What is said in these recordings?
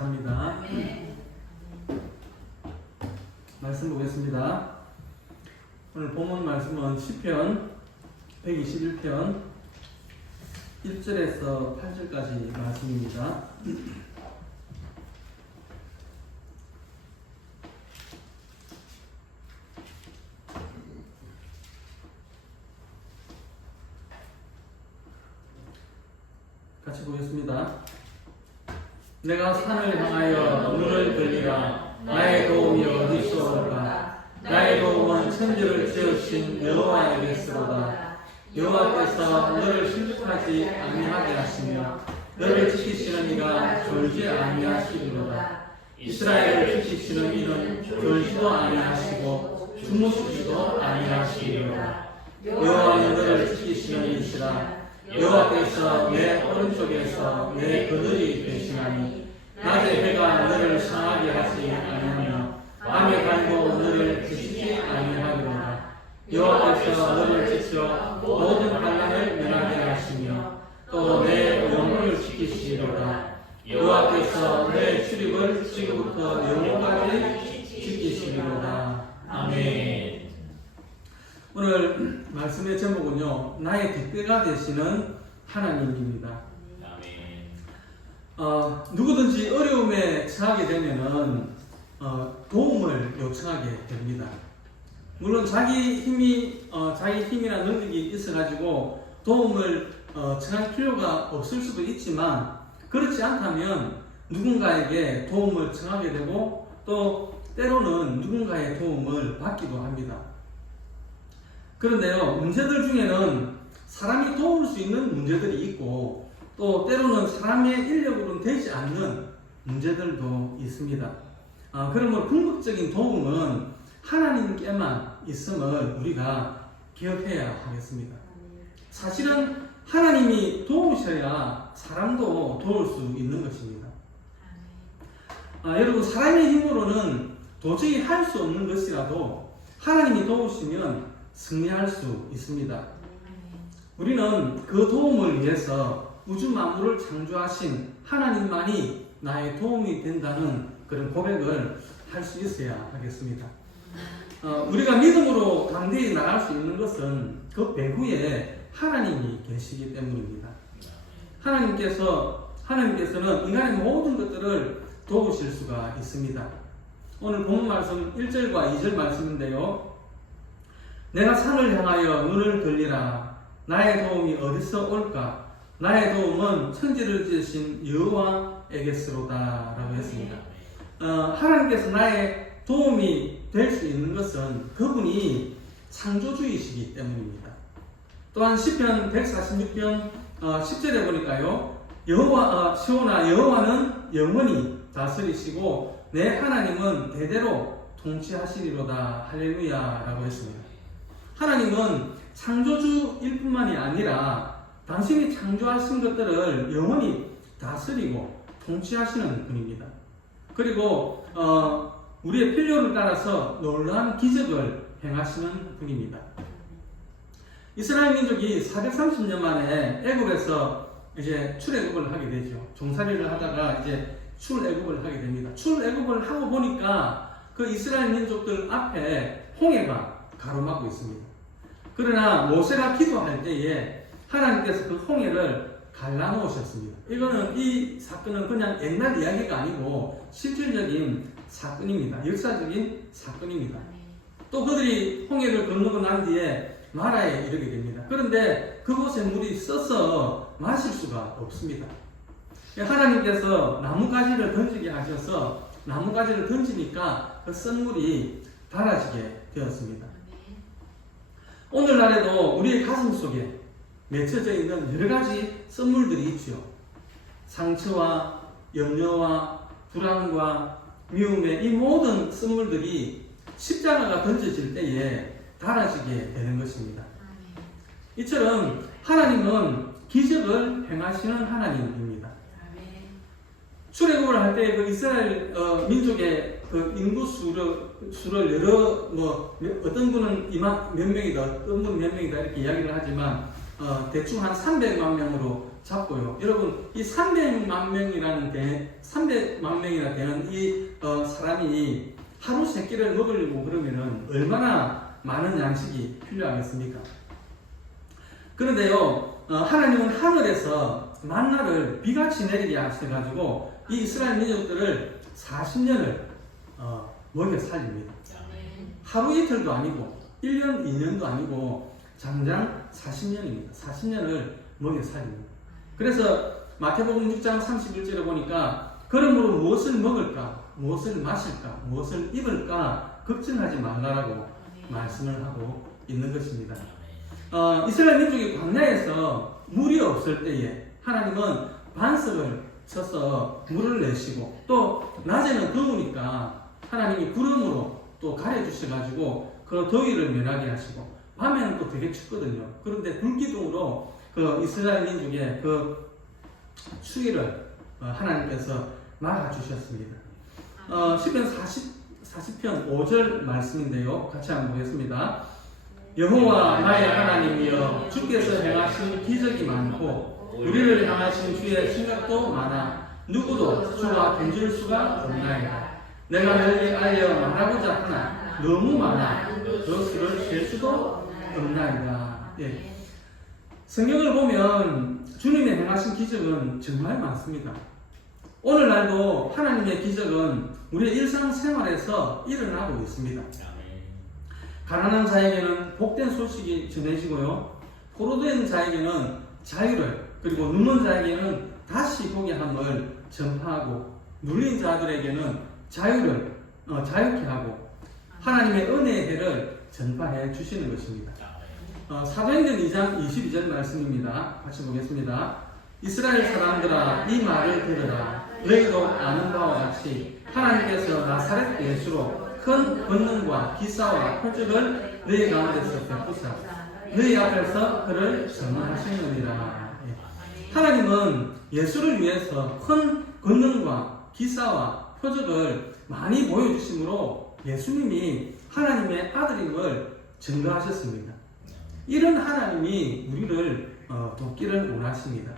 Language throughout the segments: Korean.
감사합니다. 말씀 보겠습니다. 오늘 본문 말씀은 시편 121편 1절에서 8절까지 말씀입니다. 같이 보겠습니다. 내가 산을 향하여 눈을 들리라. 나의 도움이 어디서 올까? 나의 도움은 천지를 지으신 여호와에게서로다. 여호와께서 너를 실족하지 아니하게 하시며 너를 지키시는 이가 졸지 아니하시리로다. 이스라엘을 지키시는 이는 졸지도 아니하시고 주무시지도 아니하시리로다. 여호와는 너를 지키시는 이시라. 여호와께서 내 오른쪽에서 내 그늘이 되시나니 낮에 해가 너를 상하게 하지 아니하며 밤에 달고 너를 지치지 아니하리로다. 여호와께서 너를 지켜 모든 환난을 면하게 하시며 또 내 영혼을 지키시리로다. 여호와께서 내 출입을 지금부터 영원까지 지키시리로다. 아멘. 오늘 말씀의 제목은요, 나의 뒷배가 되시는 하나님입니다. 누구든지 어려움에 처하게 되면은 도움을 요청하게 됩니다. 물론 자기 힘이나 능력이 있어가지고 도움을 청할 필요가 없을 수도 있지만, 그렇지 않다면 누군가에게 도움을 청하게 되고 또 때로는 누군가의 도움을 받기도 합니다. 그런데요, 문제들 중에는 사람이 도울 수 있는 문제들이 있고 또 때로는 사람의 인력으로는 되지 않는 문제들도 있습니다. 그러므로 궁극적인 도움은 하나님께만 있음을 우리가 기억해야 하겠습니다. 사실은 하나님이 도우셔야 사람도 도울 수 있는 것입니다. 여러분, 사람의 힘으로는 도저히 할 수 없는 것이라도 하나님이 도우시면 승리할 수 있습니다. 우리는 그 도움을 위해서 우주 만물을 창조하신 하나님만이 나의 도움이 된다는 그런 고백을 할 수 있어야 하겠습니다. 우리가 믿음으로 담대히 나갈 수 있는 것은 그 배후에 하나님이 계시기 때문입니다. 하나님께서는 인간의 모든 것들을 도우실 수가 있습니다. 오늘 본문 말씀 1절과 2절 말씀인데요. 내가 산을 향하여 눈을 들리라. 나의 도움이 어디서 올까? 나의 도움은 천지를 지으신 여호와에게서로다 라고 했습니다. 하나님께서 나의 도움이 될 수 있는 것은 그분이 창조주이시기 때문입니다. 또한 시편 146편 10절에 보니까요, 여호와는 영원히 다스리시고 내 하나님은 대대로 통치하시리로다. 할렐루야 라고 했습니다. 하나님은 창조주일 뿐만이 아니라 당신이 창조하신 것들을 영원히 다스리고 통치하시는 분입니다. 그리고 우리의 필요를 따라서 놀라운 기적을 행하시는 분입니다. 이스라엘 민족이 430년 만에 애굽에서 이제 출애굽을 하게 되죠. 종살이를 하다가 이제 출애굽을 하게 됩니다. 출애굽을 하고 보니까 그 이스라엘 민족들 앞에 홍해가 가로막고 있습니다. 그러나 모세가 기도할 때에 하나님께서 그 홍해를 갈라놓으셨습니다. 이 사건은 그냥 옛날 이야기가 아니고 실질적인 사건입니다. 역사적인 사건입니다. 또 그들이 홍해를 건너고 난 뒤에 마라에 이르게 됩니다. 그런데 그곳에 물이 써서 마실 수가 없습니다. 하나님께서 나뭇가지를 던지게 하셔서 나뭇가지를 던지니까 그 썬물이 달아지게 되었습니다. 오늘날에도 우리의 가슴 속에 맺혀져 있는 여러 가지 썬물들이 있죠. 상처와 염려와 불안과 미움의 이 모든 썬물들이 십자가가 던져질 때에 달아지게 되는 것입니다. 이처럼 하나님은 기적을 행하시는 하나님입니다. 출애굽을 할 때 그 이스라엘 민족의 그 인구 수를 어떤 분은 몇 명이다, 어떤 분은 몇 명이다 이렇게 이야기를 하지만 대충 한 300만 명으로 잡고요. 여러분, 이 300만 명이나 되는 이 사람이 하루 3끼를 먹으려고 그러면은 얼마나 많은 양식이 필요하겠습니까? 그런데요, 하나님은 하늘에서 만나를 비같이 내리게 하셔가지고 이 이스라엘 민족들을 40년을 먹여 살립니다. 하루 이틀도 아니고 1년, 2년도 아니고 장장 40년입니다. 40년을 먹여 살립니다. 그래서 마태복음 6장 31절에 보니까 그러므로 무엇을 먹을까, 무엇을 마실까, 무엇을 입을까 걱정하지 말라라고 말씀을 하고 있는 것입니다. 이스라엘 민족이 광야에서 물이 없을 때에 하나님은 반석을 쳐서 물을 내시고 또 낮에는 더우니까 하나님이 구름으로 또 가려주셔가지고 그 더위를 면하게 하시고 밤에는 또 되게 춥거든요. 그런데 불기둥으로 그 이스라엘 민족의 그 추위를 하나님께서 막아주셨습니다. 시편 40편 5절 말씀인데요. 같이 한번 보겠습니다. 여호와 나의 하나님이여 주께서 행하신 기적이 많고 우리를 향하신 주의 생각도 많아 누구도 주와 견줄 수가 없나이다. 내가 널리 알려 말하고자 하나 너무 많아 그 수를 셀 수도 없나이다. 예. 성경을 보면 주님의 행하신 기적은 정말 많습니다. 오늘날도 하나님의 기적은 우리의 일상생활에서 일어나고 있습니다. 가난한 자에게는 복된 소식이 전해지고요. 포로된 자에게는 자유를, 그리고 눈먼 자에게는 다시 보게 함을 전파하고, 눌린 자들에게는 자유를 자유케 하고 하나님의 은혜의 해를 전파해 주시는 것입니다. 사도행전 2장 22절 말씀입니다. 같이 보겠습니다. 이스라엘 사람들아 이 말을 들으라. 너희도 아는 바와 같이 하나님께서 나사렛 예수로 큰 권능과 기사와 표적을 너희 가운데서 베푸사 너희 앞에서 그를 전하시느니라. 하나님은 예수를 위해서 큰 권능과 기사와 표적을 많이 보여주심으로 예수님이 하나님의 아들임을 증거하셨습니다. 이런 하나님이 우리를 돕기를 원하십니다.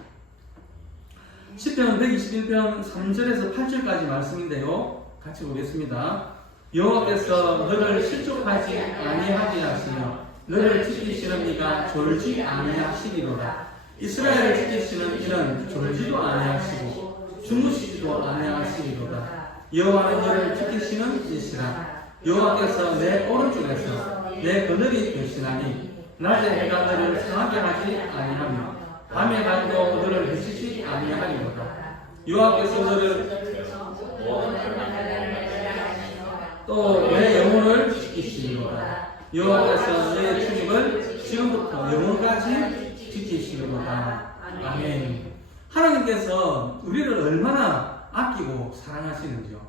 시편 121편 3절에서 8절까지 말씀인데요. 같이 보겠습니다. 여호와께서 너를 실족하지 아니하게 하시며 너를 지키시는 이가 졸지 아니하시리로다. 이스라엘을 지키시는 이는 졸지도 아니하시고 주무시지도 아니하시리로다. 여호와는 너를 지키시는 이시라. 여호와께서 내 오른쪽에서 내 그늘이 되시나니 낮에 해가 너를 상하게 하지 아니하며 밤에 달도 너를 해치지 아니하리로다. 여호와께서 너를 또 내 영혼을 지키시리로다. 여호와께서 너의 출입을 지금부터 영혼까지 지키시리로다. 아멘. 하나님께서 우리를 얼마나 아끼고 사랑하시는지요.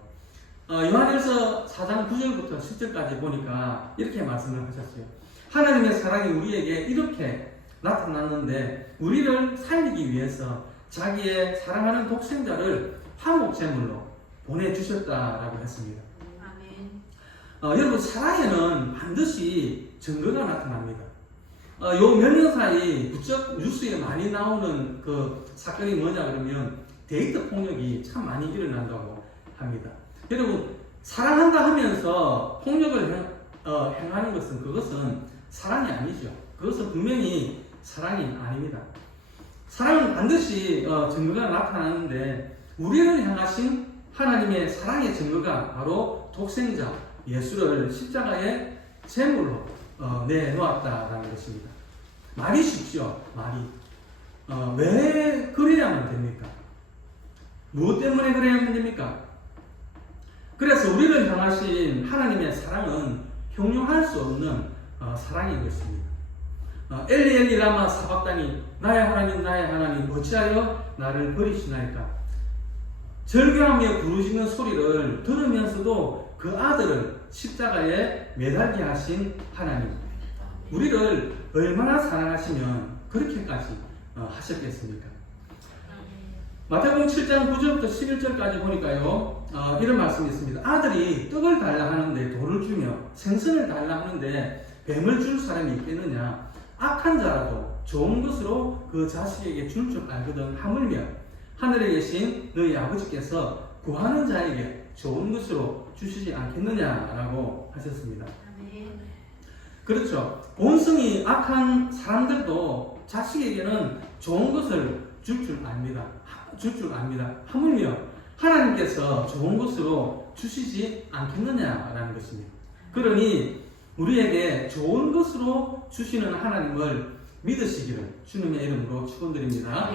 요한일서 4장 9절부터 10절까지 보니까 이렇게 말씀을 하셨어요. 하나님의 사랑이 우리에게 이렇게 나타났는데 우리를 살리기 위해서 자기의 사랑하는 독생자를 화목제물로 보내주셨다라고 했습니다. 여러분, 사랑에는 반드시 증거가 나타납니다. 요 몇 년 사이 부쩍 뉴스에 많이 나오는 그 사건이 뭐냐 그러면 데이트 폭력이 참 많이 일어난다고 합니다. 여러분, 사랑한다 하면서 폭력을 행하는 것은 그것은 사랑이 아니죠. 그것은 분명히 사랑이 아닙니다. 사랑은 반드시 증거가 나타나는데 우리를 향하신 하나님의 사랑의 증거가 바로 독생자 예수를 십자가에 제물로 내놓았다라는 것입니다. 말이 쉽죠. 말이. 왜 그래야만 됩니까? 무엇 때문에 그래야만 됩니까? 그래서 우리를 향하신 하나님의 사랑은 형용할 수 없는 사랑인 것입니다. 엘리 엘리 라마 사박다니 나의 하나님 어찌하여 나를 버리시나이까. 절규하며 부르짖는 소리를 들으면서도 그 아들을 십자가에 매달게 하신 하나님, 우리를 얼마나 사랑하시면 그렇게까지 하셨겠습니까? 마태복음 7장 9절부터 11절까지 보니까요, 이런 말씀이 있습니다. 아들이 떡을 달라 하는데 돌을 주며 생선을 달라 하는데 뱀을 줄 사람이 있겠느냐? 악한 자라도 좋은 것으로 그 자식에게 줄 줄 알거든. 하물며 하늘에 계신 너희 아버지께서 구하는 자에게 좋은 것으로 주시지 않겠느냐라고 하셨습니다. 그렇죠. 본성이 악한 사람들도 자식에게는 좋은 것을 줄 줄 압니다. 하물며 하나님께서 좋은 것으로 주시지 않겠느냐라는 것입니다. 그러니 우리에게 좋은 것으로 주시는 하나님을 믿으시기를 주님의 이름으로 축원드립니다.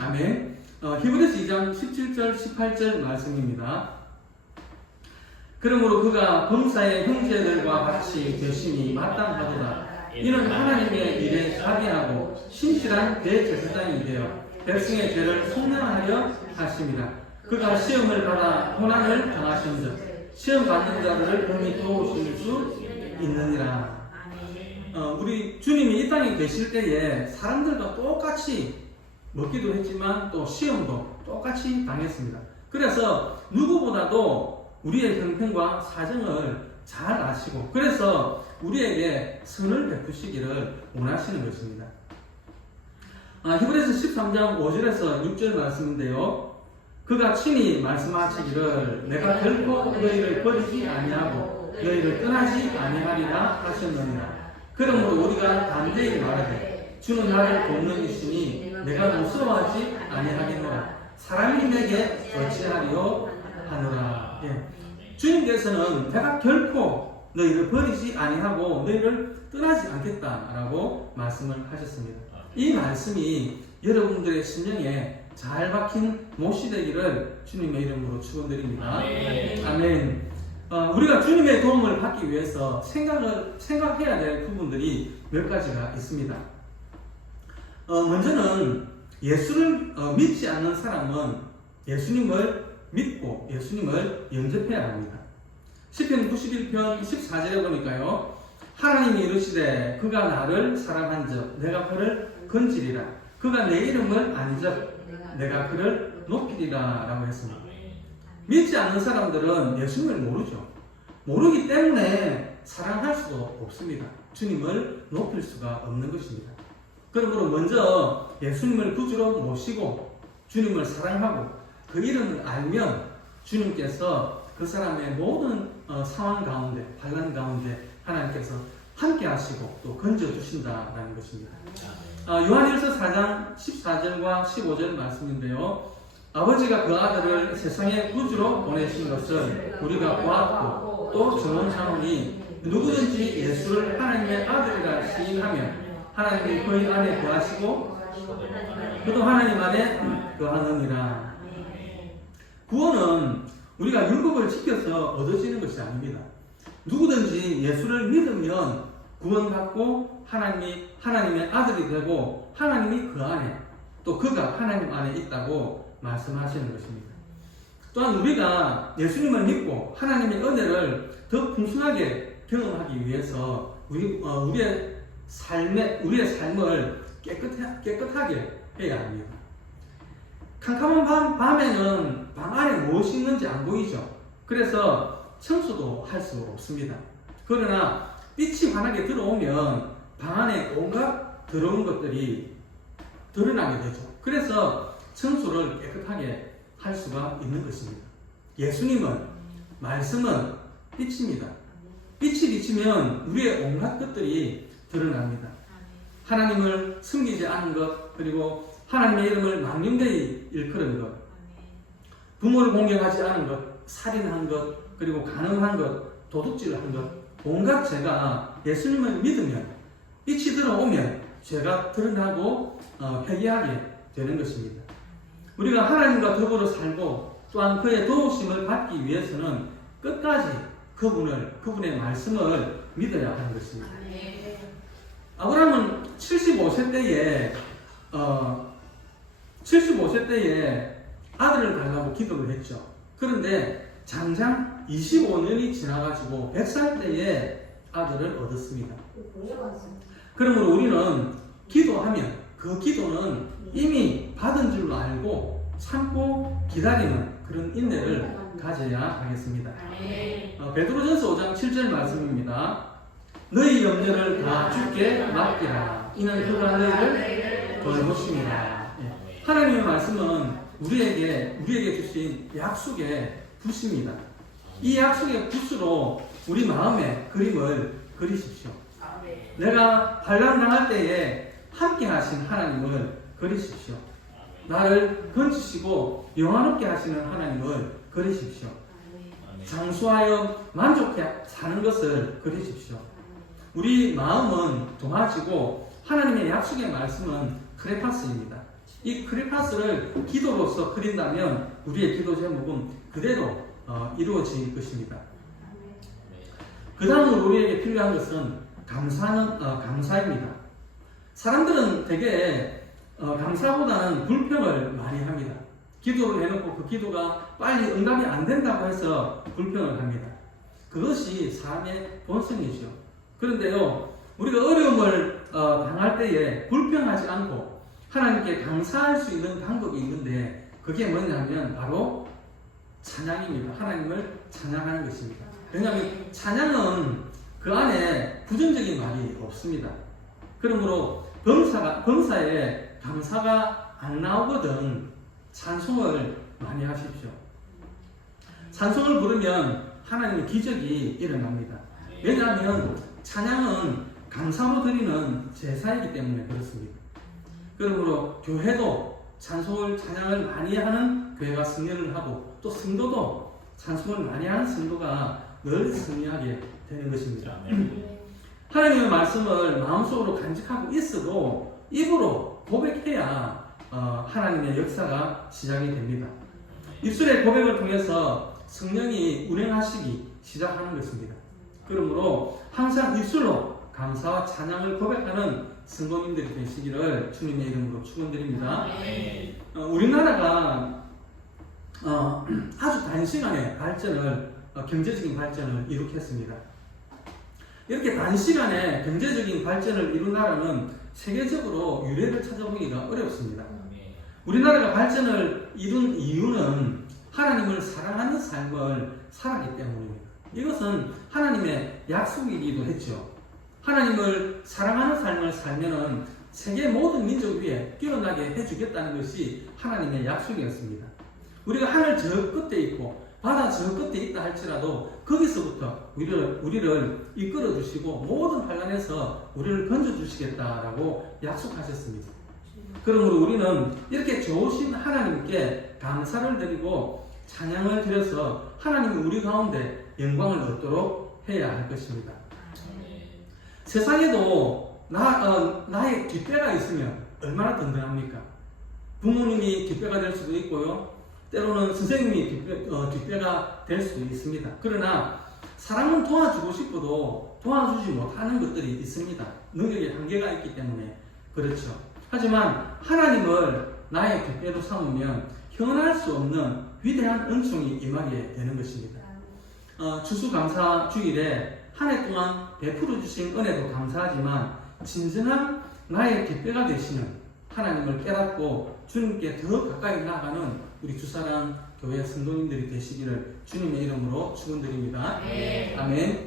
아멘. 히브리서 2장 17절 18절 말씀입니다. 그러므로 그가 범사의 형제들과 같이 되심이 마땅하도다. 이는 하나님의 일에 자비하고 신실한 대제사장이 되어 백성의 죄를 속량하려 하심이라. 그가 시험을 받아 고난을 당하신즉 시험 받는 자들을 능히 도우실 수 있느니라. 우리 주님이 이 땅에 계실 때에 사람들과 똑같이 먹기도 했지만 또 시험도 똑같이 당했습니다. 그래서 누구보다도 우리의 형편과 사정을 잘 아시고 그래서 우리에게 선을 베푸시기를 원하시는 것입니다. 히브리서 13장 5절에서 6절 말씀인데요. 그가 친히 말씀하시기를 내가 결코 너희를 버리지 아니하고 너희를 떠나지 아니하리라 하셨느니라. 그러므로 우리가 담대히 말하되 주는 나를 돕는 이시니 내가 무서워하지 아니하겠노라. 사람이 내게 어찌하리요 하노라. 주님께서는 내가 결코 너희를 버리지 아니하고 너희를 떠나지 않겠다라고 말씀을 하셨습니다. 이 말씀이 여러분들의 심령에 잘 박힌 못이 되기를 주님의 이름으로 축원드립니다. 아멘. 우리가 주님의 도움을 받기 위해서 생각해야 될 부분들이 몇 가지가 있습니다. 먼저는 예수를 믿지 않는 사람은 예수님을 믿고 예수님을 영접해야 합니다. 시편 91편 14절에 보니까요. 하나님이 이르시되 그가 나를 사랑한즉 내가 그를 건지리라. 그가 내 이름을 안즉 내가 그를 높이리라 라고 했습니다. 믿지 않는 사람들은 예수님을 모르죠. 모르기 때문에 사랑할 수도 없습니다. 주님을 높일 수가 없는 것입니다. 그러므로 먼저 예수님을 구주로 모시고 주님을 사랑하고 그 이름을 알면 주님께서 그 사람의 모든 상황 가운데, 반란 가운데 하나님께서 함께 하시고 또 건져주신다라는 것입니다. 요한일서 4장 14절과 15절 말씀인데요. 아버지가 그 아들을 세상의 구주로 보내신 것을 우리가 보았고 또 증언하노니 누구든지 예수를 하나님의 아들이라 시인하면 하나님이 그의 안에 거하시고 그도 하나님 안에 거하느니라. 구원은 우리가 율법을 지켜서 얻어지는 것이 아닙니다. 누구든지 예수를 믿으면 구원받고 하나님의 아들이 되고 하나님이 그 안에 또 그가 하나님 안에 있다고 말씀하시는 것입니다. 또한 우리가 예수님을 믿고 하나님의 은혜를 더 풍성하게 경험하기 위해서 우리의 삶을 깨끗하게 해야 합니다. 캄캄한 밤에는 방 안에 무엇이 있는지 안 보이죠. 그래서 청소도 할 수 없습니다. 그러나 빛이 환하게 들어오면 방 안에 온갖 더러운 것들이 드러나게 되죠. 그래서 청소를 깨끗하게 할 수가 있는 것입니다. 예수님은 말씀은 빛입니다. 빛이 비치면 우리의 온갖 것들이 드러납니다. 하나님을 숨기지 않은 것, 그리고 하나님의 이름을 망령되이 일컬은 것, 부모를 공경하지 않은 것, 살인한 것, 그리고 간음한 것, 도둑질한 것, 온갖 죄가 예수님을 믿으면 빛이 들어오면 죄가 드러나고 회개하게 되는 것입니다. 우리가 하나님과 더불어 살고 또한 그의 도우심을 받기 위해서는 끝까지 그분의 말씀을 믿어야 하는 것입니다. 아브라함은 75세 때에 아들을 달라고 기도를 했죠. 그런데 장장 25년이 지나가지고 100살 때에 아들을 얻었습니다. 그러므로 우리는 기도하면 그 기도는 이미 받은 줄로 알고 참고 기다리는 그런 인내를 가져야 하겠습니다. 베드로전서 5장 7절 말씀입니다. 너희 염려를 다 주께 맡기라. 이는 그가 너희를 돌보십니다. 예. 하나님의 말씀은 우리에게 주신 약속의 붓입니다. 이 약속의 붓으로 우리 마음의 그림을 그리십시오. 내가 반란 당할 때에 함께 하신 하나님을 그리십시오. 나를 건지시고 영화롭게 하시는 하나님을 그리십시오. 장수하여 만족해 사는 것을 그리십시오. 우리 마음은 동아지고 하나님의 약속의 말씀은 크레파스입니다. 이 크레파스를 기도로서 그린다면 우리의 기도 제목은 그대로 이루어질 것입니다. 그 다음으로 우리에게 필요한 것은 감사입니다. 사람들은 대개 감사보다는 불평을 많이 합니다. 기도를 해놓고 그 기도가 빨리 응답이 안 된다고 해서 불평을 합니다. 그것이 사람의 본성이죠. 그런데요, 우리가 어려움을 당할 때에 불평하지 않고 하나님께 감사할 수 있는 방법이 있는데 그게 뭐냐면 바로 찬양입니다. 하나님을 찬양하는 것입니다. 왜냐하면 찬양은 그 안에 부정적인 말이 없습니다. 그러므로 범사에 감사가 안 나오거든 찬송을 많이 하십시오. 찬송을 부르면 하나님의 기적이 일어납니다. 왜냐하면 찬양은 감사로 드리는 제사이기 때문에 그렇습니다. 그러므로 교회도 찬양을 많이 하는 교회가 승리를 하고 또 성도도 찬송을 많이 하는 성도가 늘 승리하게 되는 것입니다. 하나님의 말씀을 마음속으로 간직하고 있어도 입으로 고백해야 하나님의 역사가 시작이 됩니다. 입술의 고백을 통해서 성령이 운행하시기 시작하는 것입니다. 그러므로 항상 입술로 감사와 찬양을 고백하는 성도님들이 되시기를 주님의 이름으로 축원드립니다. 우리나라가 아주 단시간에 경제적인 발전을 이룩했습니다. 이렇게 단시간에 경제적인 발전을 이룬 나라는 세계적으로 유례를 찾아보기가 어렵습니다. 우리나라가 발전을 이룬 이유는 하나님을 사랑하는 삶을 살았기 때문입니다. 이것은 하나님의 약속이기도 했죠. 하나님을 사랑하는 삶을 살면은 세계 모든 민족 위에 뛰어나게 해주겠다는 것이 하나님의 약속이었습니다. 우리가 하늘 저 끝에 있고 바다 저 끝에 있다 할지라도 거기서부터 우리를 이끌어 주시고 모든 환난에서 우리를 건져 주시겠다라고 약속하셨습니다. 그러므로 우리는 이렇게 좋으신 하나님께 감사를 드리고 찬양을 드려서 하나님이 우리 가운데 영광을 얻도록 해야 할 것입니다. 세상에도 나의 뒷배가 있으면 얼마나 든든합니까? 부모님이 뒷배가 될 수도 있고요. 때로는 선생님이 뒷배가 될 수도 있습니다. 그러나 사람은 도와주고 싶어도 도와주지 못하는 것들이 있습니다. 능력의 한계가 있기 때문에 그렇죠. 하지만 하나님을 나의 뒷배로 삼으면 형언할 수 없는 위대한 은총이 임하게 되는 것입니다. 추수감사 주일에 한 해 동안 베풀어 주신 은혜도 감사하지만 진정한 나의 뒷배가 되시는 하나님을 깨닫고 주님께 더 가까이 나아가는 우리 주사랑 교회 성도님들이 되시기를 주님의 이름으로 축원드립니다. 아멘.